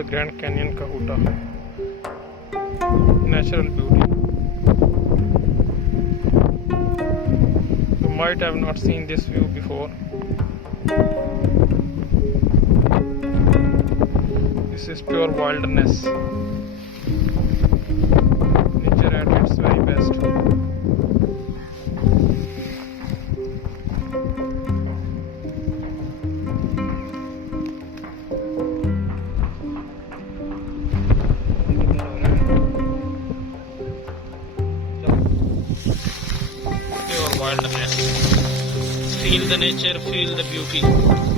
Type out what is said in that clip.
the Grand Canyon Kahuta. Natural beauty. You might have not seen this view before. This is pure wilderness. Nature at its very best. Pure wilderness. Feel the nature, feel the beauty.